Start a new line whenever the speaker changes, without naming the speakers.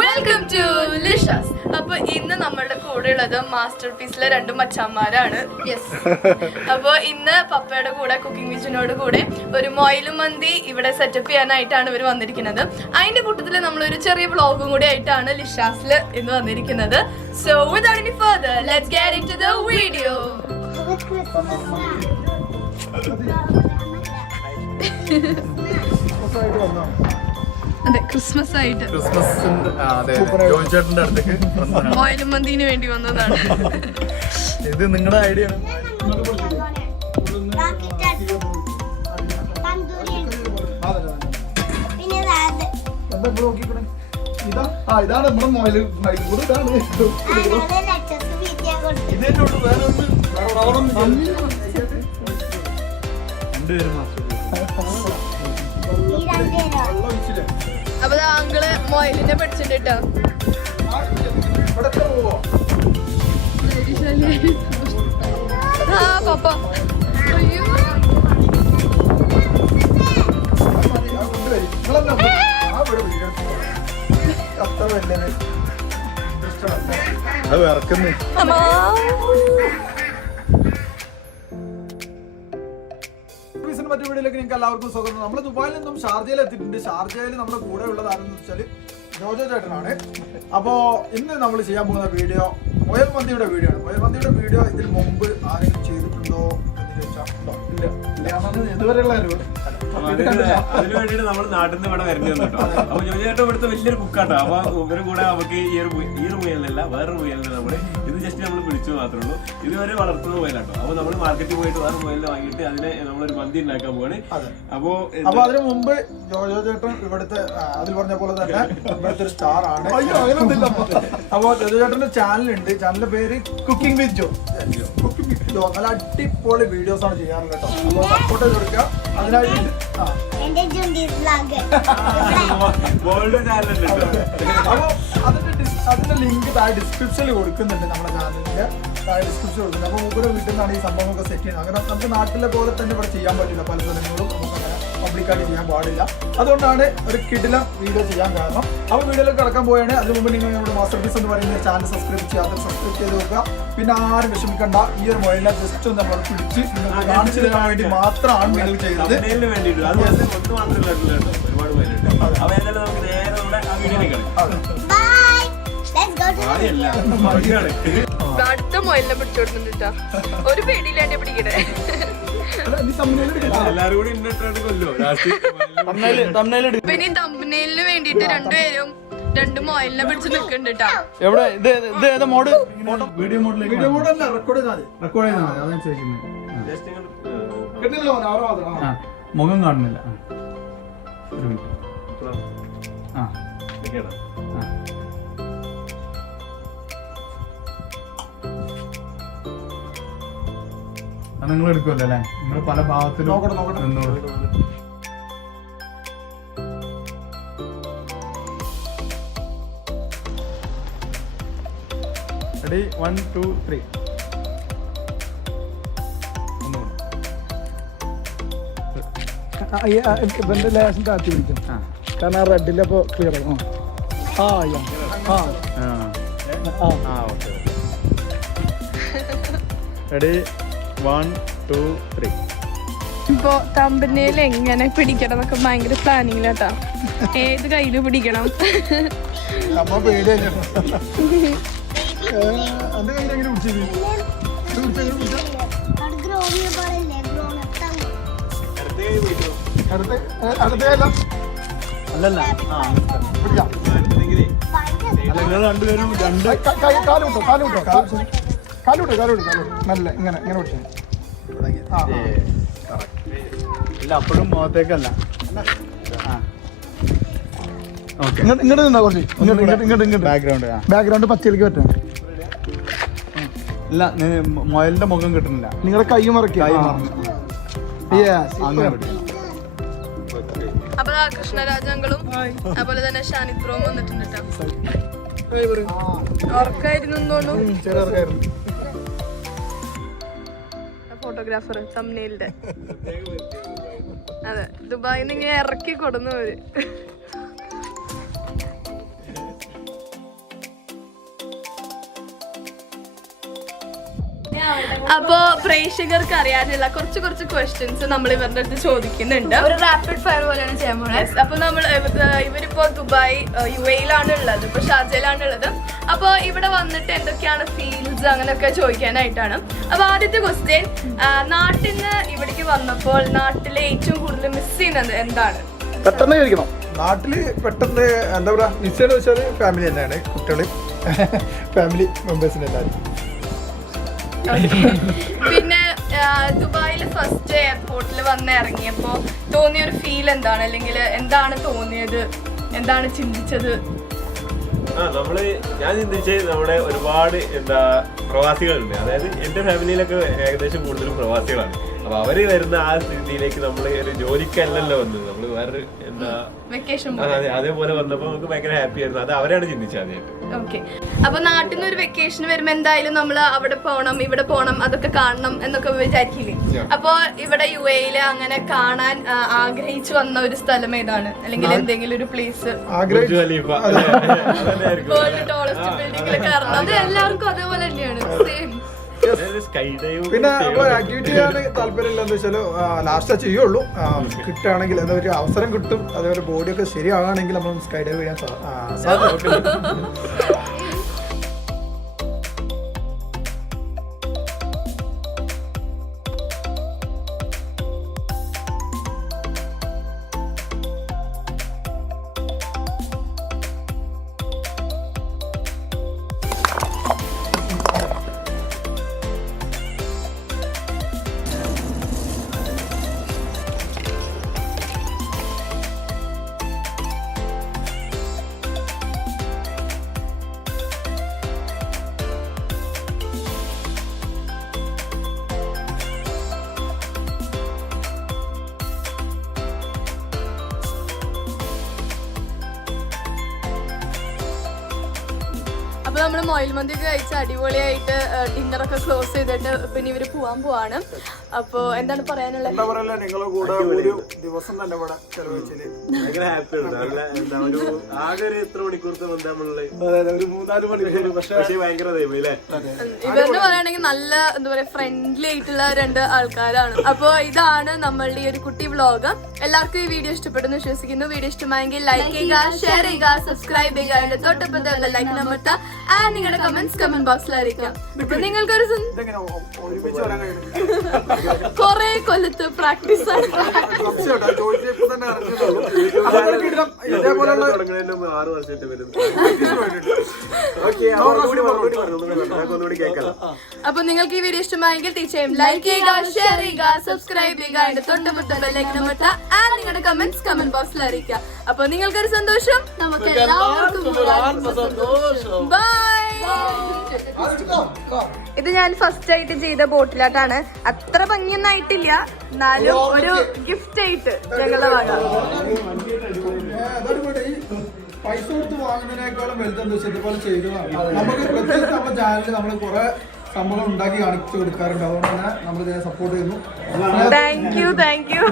Welcome to ലിഷസ് അപ്പൊ ഇന്ന് നമ്മളുടെ കൂടെ ഉള്ളത് മാസ്റ്റർ പീസിലെ രണ്ട് മച്ചാന്മാരാണ്. യെസ് അപ്പൊ ഇന്ന് പപ്പയുടെ കൂടെ കുക്കിംഗ് വിജിനോട് കൂടെ ഒരു മൊയിലും മന്തി ഇവിടെ സെറ്റപ്പ് ചെയ്യാനായിട്ടാണ് ഇവർ വന്നിരിക്കുന്നത്. അതിന്റെ കൂട്ടത്തിൽ നമ്മൾ ഒരു ചെറിയ വ്ളോഗും കൂടി ആയിട്ടാണ് ലിഷാസിൽ ഇന്ന് വന്നിരിക്കുന്നത്. So without any further let's get into the video അതെ ക്രിസ്മസ് ആയിട്ട്
ക്രിസ്മസിന്റെ അതെ ജോൺ ചേട്ടന്റെ അടുത്തേക്ക് വന്നതാണ്.
മൊയിലും മന്തിന് വേണ്ടി വന്നതാണ്
ഇത് നിങ്ങളുടെ ഐഡിയ ആണ് ഇതാണ് നമ്മുടെ മൊബൈൽ കൂടെ ഇതാണ് ഇതേ ഉള്ളൂ വേറെ ഒന്ന്. രണ്ടുപേരും മാത്രം.
അപ്പൊ താങ്കൾ മൊയിലിനെ പഠിച്ചിട്ടുണ്ട് കേട്ടോ
ആ,
പപ്പ അയ്യോ.
അത് മതി,
അമ്മാ
മറ്റു വീഡിയോയിലേക്ക് നിങ്ങൾക്ക് എല്ലാവർക്കും സ്വാഗതം. നമ്മൾ ദുബായിൽ നിന്നും ഷാർജയിൽ എത്തിയിട്ടുണ്ട്. ഷാർജയിൽ നമ്മുടെ കൂടെ ഉള്ളത് ആരെന്ന് വെച്ചാൽ ജോജോ ചേട്ടനാണ്. അപ്പോൾ ഇന്ന് നമ്മൾ ചെയ്യാൻ പോകുന്ന വീഡിയോ മൊയൽ മന്തിയുടെ വീഡിയോ ആണ്. മൊയൽ മന്തിയുടെ വീഡിയോ ഇതിന് മുമ്പ് ആരെങ്കിലും ചെയ്തിട്ടുണ്ടോ എന്ന് ചോദിച്ചാൽ ഇല്ല. ഇതുവരെയുള്ള
അതിന് വേണ്ടിയിട്ട് നമ്മൾ നാട്ടിൽ നിന്ന് ഇവിടെ വരുന്നത് കേട്ടോ അപ്പൊ ഇവിടുത്തെ വലിയൊരു കുക്കാട്ടോ. അപ്പൊ ഇവർ കൂടെ നമുക്ക് ഈ ഒരു ഈ ഒരു മുയലല്ല വേറൊരു മുയലിനെ നമ്മൾ. ഇത് ജസ്റ്റ് നമ്മൾ പിടിച്ചു മാത്രമേ ഉള്ളൂ. ഇതുവരെ വളർത്തുന്ന മുയലാട്ടോ. അപ്പൊ നമ്മൾ മാർക്കറ്റിൽ പോയിട്ട് വേറെ മുയലിനെ വാങ്ങിയിട്ട് അതിനെ നമ്മളൊരു മന്തി ഉണ്ടാക്കാൻ പോവാണ്.
അപ്പോൾ
അപ്പോ
അതിനു മുമ്പ് ജോജോ ചേട്ടൻ ഇവിടുത്തെ അതിൽ പറഞ്ഞ പോലെ തന്നെ ഇവിടുത്തെ ഒരു സ്റ്റാർ ആണ്. അപ്പോ ജോജോ ചേട്ടന്റെ ചാനലുണ്ട് ചാനലിന്റെ പേര് കുക്കിംഗ് വിത്ത് ജോ കുക്കിംഗ് വിത്ത് ജോ നല്ല അടിപൊളി വീഡിയോസ് ആണ് ചെയ്യാറുള്ളത് കേട്ടോ. അപ്പൊ സപ്പോർട്ട് ചെയ്ത് കൊടുക്കുക. അതിനായിട്ട് ആ
എന്റെ ജുണ്ടീസ് വ്ളോഗ്
വേൾഡ് ചാനലുണ്ട് കേട്ടോ.
അതിന്റെ അതിന്റെ ലിങ്ക് താഴെ ഡിസ്ക്രിപ്ഷനിൽ കൊടുക്കുന്നുണ്ട് നമ്മുടെ ചാനലിന്റെ താഴെ ഡിസ്ക്രിപ്ഷൻ കൊടുക്കുന്നുണ്ട്. അപ്പൊ മൂപ്പര് വീട്ടിൽ നിന്നാണ് ഈ സംഭവമൊക്കെ സെറ്റ് ചെയ്യുന്നത്. അങ്ങനെ നമുക്ക് നാട്ടിലെ പോലെ തന്നെ ഇവിടെ ചെയ്യാൻ പറ്റില്ല പല സ്ഥലങ്ങളും നമുക്ക് അങ്ങനെ പബ്ലിക്കായിട്ട് ചെയ്യാൻ പാടില്ല. അതുകൊണ്ടാണ് ഒരു കിടില വീഡിയോ ചെയ്യാൻ കാരണം. ആ വീഡിയോയിൽ കിടക്കാൻ പോയാണ് അതിന് മുമ്പ് നിങ്ങൾ നമ്മുടെ മാസ്റ്റർ പീസ് എന്ന് പറയുന്ന ചാനൽ സബ്സ്ക്രൈബ് ചെയ്യാതെ സബ്സ്ക്രൈബ് ചെയ്ത് വെക്കുക പിന്നെ ആരും വിഷമിക്കേണ്ട. ഈ ഒരു മൊഴിനെ ജസ്റ്റ് ഒന്ന് നമ്മൾ പിടിച്ച് നിങ്ങൾക്ക് കാണിച്ചു തരാൻ വേണ്ടി മാത്രമാണ് നിങ്ങൾ ചെയ്തത്.
അടുത്ത മൊയിലിനെ പിടിച്ചോടുന്നുണ്ട് കേട്ടോ ഒരു പേടിയില്ലാണ്ട് പിടിക്കണേ
എല്ലാരും കൂടി കൊല്ലോ.
പിന്നെ തമ്പനയിലിന് വേണ്ടിട്ട് രണ്ടുപേരും രണ്ട് മോയിലിനെ പിടിച്ച് നിൽക്കുന്നുണ്ട്
എവിടെ? ഇത് ഇത് ഏതാ മോഡ്? വീഡിയോ മോഡിലേക്ക്
വീഡിയോ മോഡല്ല റെക്കോർഡ് ചെയ്താൽ
ചെയ്താൽ മതി. അതാണ് ചോദിക്കുന്നത്. മുഖം കാണുന്നില്ല. ആ. ഒരു മിനിറ്റ് ആ. അത് നിങ്ങൾ എടുക്കുമല്ലോ അല്ലേ? നിങ്ങൾ പല ഭാഗത്തിലും. നിന്നോളൂ. റെഡി വൺ ടു ത്രീ ഒന്നുകൂടെ
ഇവന്റെ ലേശം താത്തി പിടിക്കും.
ആ.
കാരണം ആ റെഡിലപ്പോ ക്ലിയർ ആകും ആ. ആ.
ആ.
ആ.
ആ okay ready one two three
ഇപ്പോ തമ്പനയിൽ എങ്ങനെ പിടിക്കണം എന്നൊക്കെ ഭയങ്കര പ്ലാനിങ്ങിലാട്ടാ ഏത്
കയ്യിൽ പിടിക്കണം? പിടിച്ച, പിടിച്ച?
അല്ലല്ല. ആ അല്ല നിങ്ങൾ രണ്ടുപേരും രണ്ട്
കാലുട്ടോ കാലുട്ടോ കാലുട്ടോ കാലുട്ടോ കാലുട്ടോ നല്ല ഇങ്ങനെ ഇങ്ങനെ ആ.
ഇല്ല അപ്പോഴും മുഖത്തേക്കല്ല.
ഇങ്ങോട്ട് നിന്നാ കുറച്ച്. ഇങ്ങോട്ട് ഇങ്ങോട്ട് ഇങ്ങോട്ട്
ബാക്ക്ഗ്രൗണ്ട്
ബാക്ക്ഗ്രൗണ്ട് പച്ചയിലേക്ക് പറ്റും
ഇല്ല നി- മുയലിന്റെ മുഖം കിട്ടുന്നില്ല.
നിങ്ങളുടെ കൈ മറക്കി.
കൈ
അപ്പൊ ദാ കൃഷ്ണരാജങ്ങളും അതുപോലെ തന്നെ ഷാനിത്രവും വന്നിട്ടുണ്ട് കേട്ടോ. ഉറക്കായിരുന്നു തോന്നുന്നു. ഫോട്ടോഗ്രാഫർ തമ്മിലിന്റെ അതെ ദുബായിൽ നിന്ന് ഇങ്ങനെ ഇറക്കി കൊടുന്നവര്. അപ്പോ പ്രേക്ഷകർക്ക് അറിയാനുള്ള കുറച്ച് കുറച്ച് ക്വസ്റ്റ്യൻസ് നമ്മൾ ഇവരുടെ അടുത്ത് ചോദിക്കുന്നുണ്ട്.
ഒരു റാപ്പിഡ് ഫയർ പോലെയാണ് ചെയ്യാൻ പോകുന്നത്
Yes, അപ്പൊ നമ്മൾ ഇവരിപ്പോ ദുബായ് യു എയിലാണ് ഉള്ളത് ഇപ്പൊ ഷാർജയിലാണ് ഉള്ളത് അപ്പൊ ഇവിടെ വന്നിട്ട് എന്തൊക്കെയാണ് ഫീൽസ് അങ്ങനെയൊക്കെ ചോദിക്കാനായിട്ടാണ്. അപ്പൊ ആദ്യത്തെ ക്വസ്റ്റ്യൻ നാട്ടിൽ നിന്ന് ഇവിടേക്ക് വന്നപ്പോൾ നാട്ടിലെ ഏറ്റവും കൂടുതൽ മിസ് ചെയ്യുന്നത് എന്താണ്?
പെട്ടെന്ന് ചോദിക്കണം.
നാട്ടിൽ പെട്ടെന്ന് എന്താ പറയാ മിസ് ചെയ്ത് വെച്ചാൽ ഫാമിലി തന്നെയാണ് കുട്ടികൾ. ഫാമിലി മെമ്പേഴ്സിന് എല്ലാവരും
പിന്നെ ദുബായിൽ ഫസ്റ്റ് എയർപോർട്ടിൽ വന്ന് ഇറങ്ങിയപ്പോൾ തോന്നിയ ഒരു ഫീൽ എന്താണ്? അല്ലെങ്കിൽ എന്താണ് തോന്നിയത്? എന്താണ് ചിന്തിച്ചത്?
ആ നമ്മൾ ഞാൻ ചിന്തിച്ച് നമ്മുടെ ഒരുപാട് എന്താ പ്രവാസികളുണ്ട്. അതായത് എന്റെ ഫാമിലിയിലൊക്കെ ഏകദേശം കൂടുതലും പ്രവാസികളാണ്. അപ്പൊ അവർ വരുന്ന ആ സ്ഥിതിയിലേക്ക് നമ്മൾ ഒരു ജോലിക്കല്ലല്ലോ വന്നത്. നമ്മൾ വേറൊരു എന്താ
വെക്കേഷൻ
അതേപോലെ വന്നപ്പോ നമുക്ക് ഭയങ്കര ഹാപ്പി ആയിരുന്നു. അത് അവരാണ് ചിന്തിച്ചത് ആദ്യമായിട്ട്
ഓക്കെ അപ്പൊ നാട്ടിൽ നിന്ന് ഒരു വെക്കേഷൻ വരുമ്പോ എന്തായാലും നമ്മൾ അവിടെ പോണം ഇവിടെ പോണം അതൊക്കെ കാണണം എന്നൊക്കെ വിചാരിക്കില്ലേ? അപ്പൊ ഇവിടെ യു എയിൽ അങ്ങനെ കാണാൻ ആഗ്രഹിച്ചു വന്ന ഒരു സ്ഥലം ഏതാണ്? അല്ലെങ്കിൽ എന്തെങ്കിലും ഒരു പ്ലേസ്? വേൾഡ് ടോളസ്റ്റ് ബിൽഡിംഗിൽ കാരണം
അത് എല്ലാവർക്കും അതേപോലെ തന്നെയാണ്. സെയിം
പിന്നെ ആക്ടിവിറ്റി ചെയ്യാൻ താല്പര്യമില്ല എന്താ വെച്ചാൽ ലാസ്റ്റ് ചെയ്യുള്ളൂ. കിട്ടുകയാണെങ്കിൽ എന്താ ഒരു അവസരം കിട്ടും. അതേപോലെ ബോഡിയൊക്കെ ശരിയാകണമെങ്കിൽ നമ്മൾ സ്കൈ ഡൈവ് ചെയ്യാൻ സാധ്യത
നമ്മൾ മൊയിൽ മന്തി ഒക്കെ കഴിച്ച് അടിപൊളിയായിട്ട് ഡിന്നറൊക്കെ ക്ലോസ് ചെയ്തിട്ട് പിന്നെ ഇവർ പോവാൻ പോവാണ്. അപ്പൊ എന്താണ് പറയാനുള്ളത്
എന്താ പറയല്ല നിങ്ങളെ കൂടെ ഒരു ദിവസം തന്നെ ഇവിടെ ചെലവഴിച്ചിൽ
ഭയങ്കര ഹാപ്പി ആണ് നല്ല എന്താ ഒരു ആകെ ഒരു എത്ര മണിക്കൂർത്തെ ബന്ധമുള്ളത്
അതായത് ഒരു മൂന്നാൽ മണിക്കൂർ. പക്ഷേ
ഭയങ്കര
ഇവരെന്ന് പറയുകയാണെങ്കിൽ നല്ല എന്താ പറയാ ഫ്രണ്ട്ലി ആയിട്ടുള്ള രണ്ട് ആൾക്കാരാണ്. അപ്പൊ ഇതാണ് നമ്മളുടെ ഈ ഒരു കുട്ടി വ്ളോഗ് എല്ലാവർക്കും ഈ വീഡിയോ ഇഷ്ടപ്പെടുന്നു വിശ്വസിക്കുന്നു. വീഡിയോ ഇഷ്ടമായെങ്കിൽ ലൈക്ക് ചെയ്യുക ഷെയർ ചെയ്യുക സബ്സ്ക്രൈബ് ചെയ്യുക. അതിന്റെ തൊട്ടപ്പുറത്തെ ലൈക്ക് നമ്പർത്ത നിങ്ങളുടെ കമന്റ്സ് കമന്റ് ബോക്സിൽ അറിയിക്കാം അപ്പൊ നിങ്ങൾക്കൊരു കൊറേ കൊല്ലത്ത് പ്രാക്ടീസ് ആണ്.
അപ്പൊ
നിങ്ങൾക്ക് ഈ വീഡിയോ ഇഷ്ടമായെങ്കിൽ തീർച്ചയായും ലൈക്ക് ചെയ്യുക ഷെയർ ചെയ്യുക സബ്സ്ക്രൈബ് ചെയ്യുക. അതിന്റെ തൊട്ടപ്പുറത്തെ ബെല്ലൈക്കിന് മുട്ട ആ നിങ്ങളുടെ കമന്റ്സ് കമന്റ് ബോക്സിൽ അറിയിക്കുക. അപ്പൊ നിങ്ങൾക്കൊരു സന്തോഷം. നമുക്ക് എല്ലാവർക്കും ബൈ ഇത് ഞാൻ ഫസ്റ്റ് ആയിട്ട് ചെയ്ത ബോട്ടിലാട്ടാണ്. അത്ര ഭംഗിയൊന്നും ആയിട്ടില്ല. എന്നാലും ഒരു ഗിഫ്റ്റ് ആയിട്ട് ഞങ്ങളുടെ
ഈ പൈസ കൊടുത്ത് വാങ്ങുന്നതിനേക്കാളും വലുതെന്താ വെച്ചാൽ ഇതുപോലെ ചെയ്തതാണ് നമുക്ക് പ്രത്യേകിച്ച് നമ്മുടെ ചാനലിൽ നമ്മൾ കുറെ സംഭവങ്ങൾ ഉണ്ടാക്കി കാണിച്ചു കൊടുക്കാറുണ്ട് അതുകൊണ്ട് തന്നെ നമ്മൾ ഇതിനെ സപ്പോർട്ട് ചെയ്യുന്നു
താങ്ക് യു താങ്ക് യു